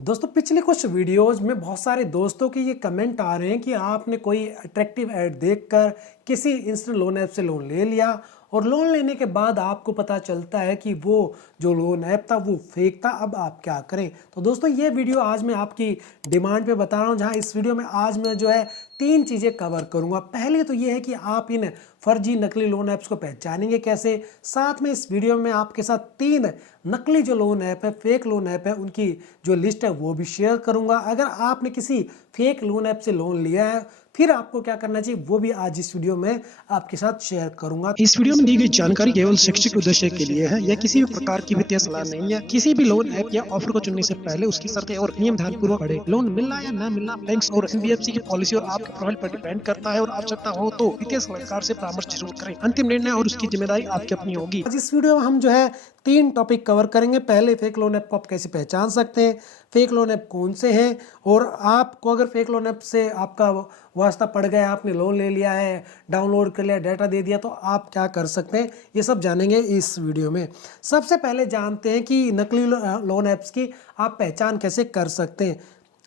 दोस्तों पिछले कुछ वीडियोस में बहुत सारे दोस्तों के ये कमेंट आ रहे हैं कि आपने कोई अट्रैक्टिव ऐड देखकर किसी इंस्टेंट लोन ऐप से लोन ले लिया और लोन लेने के बाद आपको पता चलता है कि वो जो लोन ऐप था वो फेक था। अब आप क्या करें। तो दोस्तों ये वीडियो आज मैं आपकी डिमांड पे बता रहा हूँ, जहाँ इस वीडियो में आज मैं जो है 3 चीज़ें कवर करूँगा। पहले तो ये है कि आप इन फर्जी नकली लोन ऐप्स को पहचानेंगे कैसे। साथ में इस वीडियो में आपके साथ 3 नकली जो लोन ऐप है, फेक लोन ऐप है, उनकी जो लिस्ट है वो भी शेयर करूंगा। अगर आपने किसी फेक लोन ऐप से लोन लिया है फिर आपको क्या करना चाहिए वो भी आज इस वीडियो में आपके साथ शेयर करूंगा। इस वीडियो में दी गई जानकारी केवल शैक्षिक उद्देश्य के लिए है। यह किसी भी प्रकार की वित्तीय सलाह नहीं है। किसी भी लोन ऐप या ऑफर को चुनने से पहले उसकी शर्तें और नियम ध्यानपूर्वक पढ़ें। लोन मिलना या न मिलना बैंक्स और एनबीएफसी की पॉलिसी और आपके प्रोफाइल पर डिपेंड करता है और आवश्यकता हो तो वित्तीय सलाहकार से परामर्श जरूर करें। अंतिम निर्णय और उसकी जिम्मेदारी आपकी अपनी होगी। आज इस वीडियो में हम जो है 3 टॉपिक कवर करेंगे। पहले फेक लोन ऐप को आप कैसे पहचान सकते हैं, फेक लोन ऐप कौन से हैं, और आपको अगर फेक लोन ऐप से आपका वास्ता पड़ गया, आपने लोन ले लिया है, डाउनलोड कर लिया, डाटा दे दिया, तो आप क्या कर सकते हैं, ये सब जानेंगे इस वीडियो में। सबसे पहले जानते हैं कि नकली लोन ऐप्स की आप पहचान कैसे कर सकते हैं।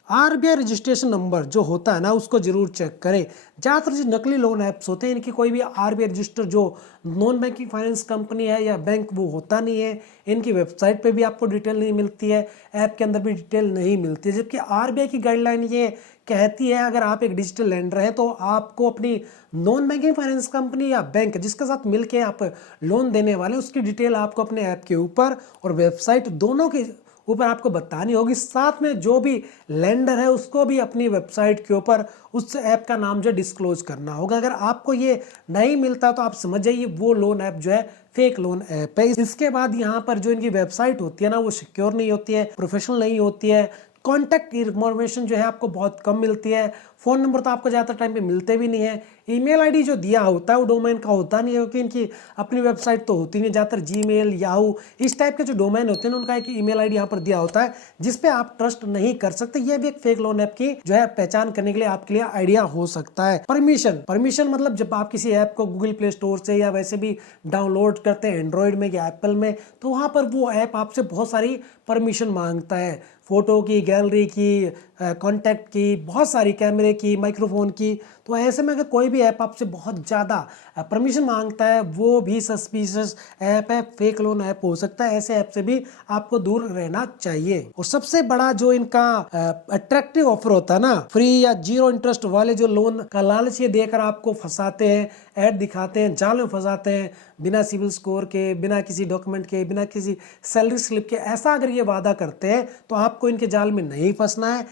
आरबीआई रजिस्ट्रेशन नंबर जो होता है ना उसको जरूर चेक करें। ज़्यादातर जो नकली लोन ऐप्स होते हैं इनकी कोई भी आरबीआई रजिस्टर जो नॉन बैंकिंग फाइनेंस कंपनी है या बैंक वो होता नहीं है। इनकी वेबसाइट पे भी आपको डिटेल नहीं मिलती है, ऐप के अंदर भी डिटेल नहीं मिलती है। जबकि आरबीआई की गाइडलाइन ये कहती है अगर आप एक डिजिटल लैंडर हैं तो आपको अपनी नॉन बैंकिंग फाइनेंस कंपनी या बैंक जिसके साथ मिलके आप लोन देने वाले उसकी डिटेल आपको अपने ऐप के ऊपर और वेबसाइट दोनों के ऊपर आपको बतानी होगी। साथ में जो भी लेंडर है उसको भी अपनी वेबसाइट के ऊपर उस ऐप का नाम जो डिस्क्लोज करना होगा। अगर आपको ये नहीं मिलता तो आप समझ जाइए वो लोन ऐप जो है फेक लोन ऐप है। इसके बाद यहाँ पर जो इनकी वेबसाइट होती है ना वो सिक्योर नहीं होती है, प्रोफेशनल नहीं होती है। कॉन्टैक्ट इन्फॉर्मेशन जो है आपको बहुत कम मिलती है। फ़ोन नंबर तो आपको ज़्यादातर टाइम पे मिलते भी नहीं है। ईमेल आईडी जो दिया होता है वो डोमेन का होता नहीं है, क्योंकि इनकी अपनी वेबसाइट तो होती नहीं। ज़्यादातर जीमेल, याहू इस टाइप के जो डोमेन होते हैं उनका एक ईमेल आईडी यहाँ पर दिया होता है जिस पे आप ट्रस्ट नहीं कर सकते। ये भी एक फेक लोन ऐप की जो है पहचान करने के लिए आपके लिए आइडिया हो सकता है। परमिशन मतलब जब आप किसी ऐप को गूगल प्ले स्टोर से या वैसे भी डाउनलोड करते हैं एंड्रॉयड में या एप्पल में, तो वहाँ पर वो ऐप आपसे बहुत सारी परमिशन मांगता है। फोटो की, गैलरी की, कॉन्टैक्ट की, बहुत सारी, कैमरे की, माइक्रोफोन की। तो ऐसे में अगर कोई भी ऐप आपसे बहुत ज़्यादा परमिशन मांगता है वो भी सस्पिशियस ऐप है, फेक लोन ऐप हो सकता है। ऐसे ऐप से भी आपको दूर रहना चाहिए। और सबसे बड़ा जो इनका अट्रैक्टिव ऑफर होता है ना, फ्री या जीरो इंटरेस्ट वाले जो लोन का लालच ये देकर आपको फंसाते हैं, ऐड दिखाते हैं, जाल में फंसाते हैं, बिना सिविल स्कोर के, बिना किसी डॉक्यूमेंट के, बिना किसी सैलरी स्लिप के। ऐसा अगर ये वादा करते हैं तो आपको इनके जाल में नहीं फंसना है।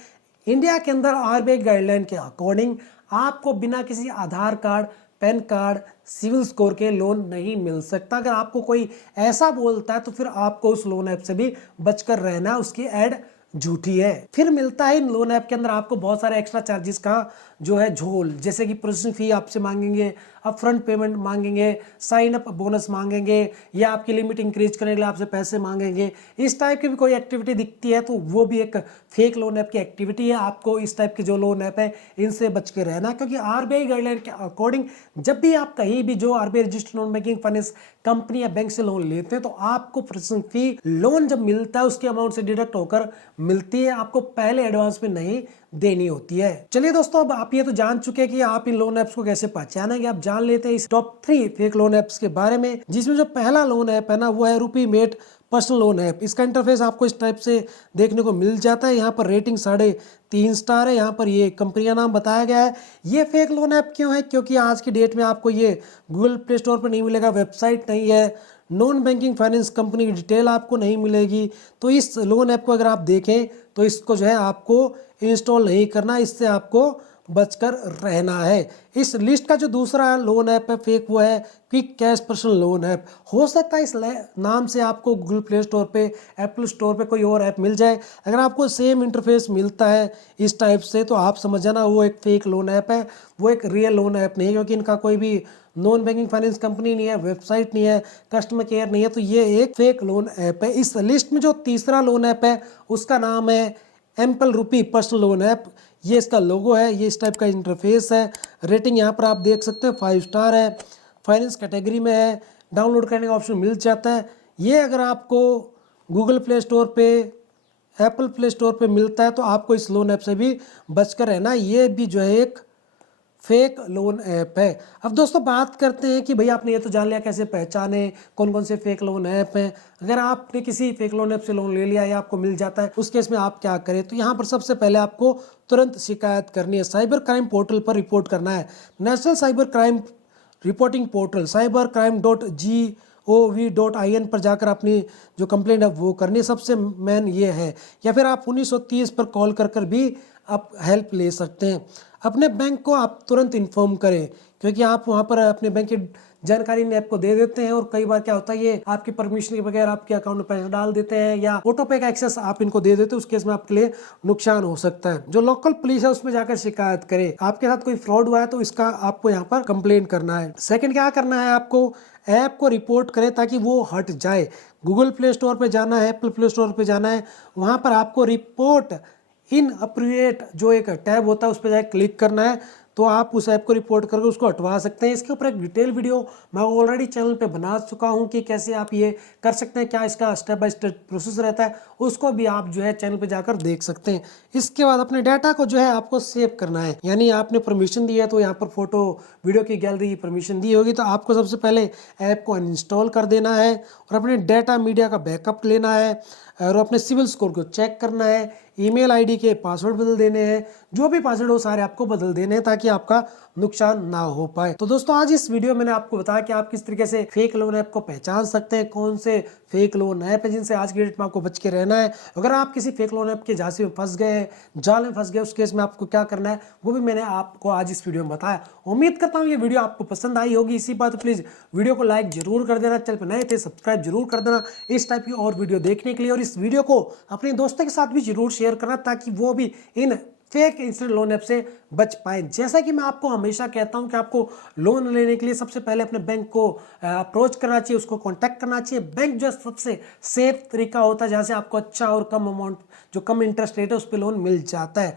इंडिया के अंदर आरबीआई गाइडलाइन के अकॉर्डिंग आपको बिना किसी Aadhaar card, PAN card, civil score के लोन नहीं मिल सकता। अगर आपको कोई ऐसा बोलता है तो फिर आपको उस लोन ऐप से भी बचकर रहना, उसकी ऐड झूठी है। फिर मिलता है इन लोन ऐप के अंदर आपको बहुत सारे एक्स्ट्रा चार्जेस का जो है झोल, जैसे कि प्रोसेसिंग फी आपसे मांगेंगे, अपफ्रंट पेमेंट मांगेंगे, साइन अप बोनस मांगेंगे, या आपकी लिमिट इंक्रीज करने के लिए आपसे पैसे मांगेंगे। इस टाइप की भी कोई एक्टिविटी दिखती है तो वो भी एक फेक लोन ऐप की एक्टिविटी है। आपको इस टाइप के जो लोन ऐप है इनसे बच के रहना, क्योंकि आरबीआई गाइडलाइन के अकॉर्डिंग जब भी आप कहीं भी जो RBI registered non banking finance company या बैंक से लोन लेते हैं तो आपको प्रोसेसिंग फी लोन जब मिलता है उसके अमाउंट से डिडक्ट होकर मिलती है, आपको पहले एडवांस में नहीं देनी होती है। चलिए दोस्तों, अब आप ये तो जान चुके हैं कि आप इन लोन ऐप्स को कैसे पहचानेंगे। आप जान लेते हैं इस टॉप 3 फेक लोन ऐप्स के बारे में, जिसमें जो पहला लोन ऐप है ना वो है रूपीमेट पर्सनल लोन ऐप। इसका इंटरफेस आपको इस टाइप से देखने को मिल जाता है। यहाँ पर रेटिंग 3.5 स्टार है। यहाँ पर ये कंपनी का नाम बताया गया है। ये फेक लोन ऐप क्यों है? क्योंकि आज की डेट में आपको ये गूगल प्ले स्टोर पर नहीं मिलेगा, वेबसाइट नहीं है, नॉन बैंकिंग फाइनेंस कंपनी की डिटेल आपको नहीं मिलेगी। तो इस लोन ऐप को अगर आप देखें तो इसको जो है आपको इंस्टॉल नहीं करना, इससे आपको बचकर रहना है। इस लिस्ट का जो दूसरा लोन ऐप है फेक वो है quick cash personal loan app. हो सकता है इस नाम से आपको गूगल प्ले स्टोर पे, एप्पल स्टोर पे कोई और ऐप मिल जाए। अगर आपको सेम इंटरफेस मिलता है इस टाइप से तो आप समझ जाना वो एक फेक लोन ऐप है, वो एक रियल लोन ऐप नहीं है, क्योंकि इनका कोई भी नॉन बैंकिंग फाइनेंस कंपनी नहीं है, वेबसाइट नहीं है, कस्टमर केयर नहीं है। तो ये एक फेक लोन ऐप है। इस लिस्ट में जो तीसरा लोन ऐप है उसका नाम है एम्पल रूपी पर्सनल लोन ऐप। ये इसका लोगो है, ये इस टाइप का इंटरफेस है। रेटिंग यहाँ पर आप देख सकते हैं 5 स्टार है, फाइनेंस कैटेगरी में है, डाउनलोड करने का ऑप्शन मिल जाता है। ये अगर आपको गूगल प्ले स्टोर पे, एप्पल प्ले स्टोर पे मिलता है, तो आपको इस लोन ऐप से भी बचकर रहना। ये भी जो है एक फेक लोन ऐप है। अब दोस्तों बात करते हैं कि भैया आपने ये तो जान लिया कैसे पहचाने कौन कौन से फेक लोन ऐप हैं। अगर आपने किसी फेक लोन ऐप से लोन ले लिया या आपको मिल जाता है, उस केस में आप क्या करें, तो यहाँ पर सबसे पहले आपको तुरंत शिकायत करनी है। साइबर क्राइम पोर्टल पर रिपोर्ट करना है। National cyber crime reporting portal cybercrime.gov.in पर जाकर अपनी जो कंप्लेंट है वो करनी है। सबसे मेन ये है, या फिर आप 1930 पर कॉल कर भी आप हेल्प ले सकते हैं। अपने बैंक को आप तुरंत इन्फॉर्म करें, क्योंकि आप वहाँ पर अपने बैंक की जानकारी ऐप को दे देते हैं और कई बार क्या होता है ये आपकी परमिशन के बगैर आपके अकाउंट में पैसे डाल देते हैं या ऑटो पे का एक्सेस आप इनको दे देते हैं। उस केस में आपके लिए नुकसान हो सकता है। जो लोकल पुलिस है उसमें जाकर शिकायत करें। आपके साथ कोई फ्रॉड हुआ है तो इसका आपको यहाँ पर कंप्लेन करना है। सेकंड क्या करना है, आपको ऐप को रिपोर्ट करें ताकि वो हट जाए। गूगल प्ले स्टोर पे जाना है, एप्पल प्ले स्टोर पे जाना है, वहाँ पर आपको रिपोर्ट इन अप्रोप्रिएट जो एक टैब होता है उस पर जाकर क्लिक करना है, तो आप उस ऐप को रिपोर्ट करके उसको हटवा सकते हैं। इसके ऊपर एक डिटेल वीडियो मैं ऑलरेडी चैनल पे बना चुका हूं कि कैसे आप ये कर सकते हैं, क्या इसका स्टेप बाय स्टेप प्रोसेस रहता है, उसको भी आप जो है चैनल पे जाकर देख सकते हैं। इसके बाद अपने डाटा को जो है आपको सेव करना है, यानी आपने परमिशन दी है तो यहाँ पर फोटो वीडियो की गैलरी परमिशन दी होगी, तो आपको सबसे पहले ऐप को अनइंस्टॉल कर देना है और अपने डाटा मीडिया का बैकअप लेना है और अपने सिविल स्कोर को चेक करना है। ईमेल आईडी के पासवर्ड बदल देने हैं, जो भी पासवर्ड हो सारे आपको बदल देने हैं ताकि आपका नुकसान ना हो पाए। तो दोस्तों आज इस वीडियो में मैंने आपको बताया कि आप किस तरीके से फेक लोन ऐप को पहचान सकते हैं, कौन से फेक लोन ऐप है जिनसे आज की डेट में आपको बच के रहना है। अगर आप किसी फेक लोन ऐप के झांसे में फंस गए, जाल में फंस गए, उस केस में आपको क्या करना है वो भी मैंने आपको आज इस वीडियो में बताया। उम्मीद करता हूँ ये वीडियो आपको पसंद आई होगी। इसी बात प्लीज वीडियो को लाइक जरूर कर देना, चैनल पर नए थे सब्सक्राइब जरूर कर देना इस टाइप की और वीडियो देखने के लिए, और इस वीडियो को अपने दोस्तों के साथ भी जरूर शेयर करना ताकि वो भी इन फेक इंस्टेंट लोन ऐप से बच पाए। जैसा कि मैं आपको हमेशा कहता हूं कि आपको लोन लेने के लिए सबसे पहले अपने बैंक को अप्रोच करना चाहिए, उसको कांटेक्ट करना चाहिए। बैंक जो सबसे सेफ तरीका होता है जहां से आपको अच्छा और कम अमाउंट जो कम इंटरेस्ट रेट है उस पर लोन मिल जाता है।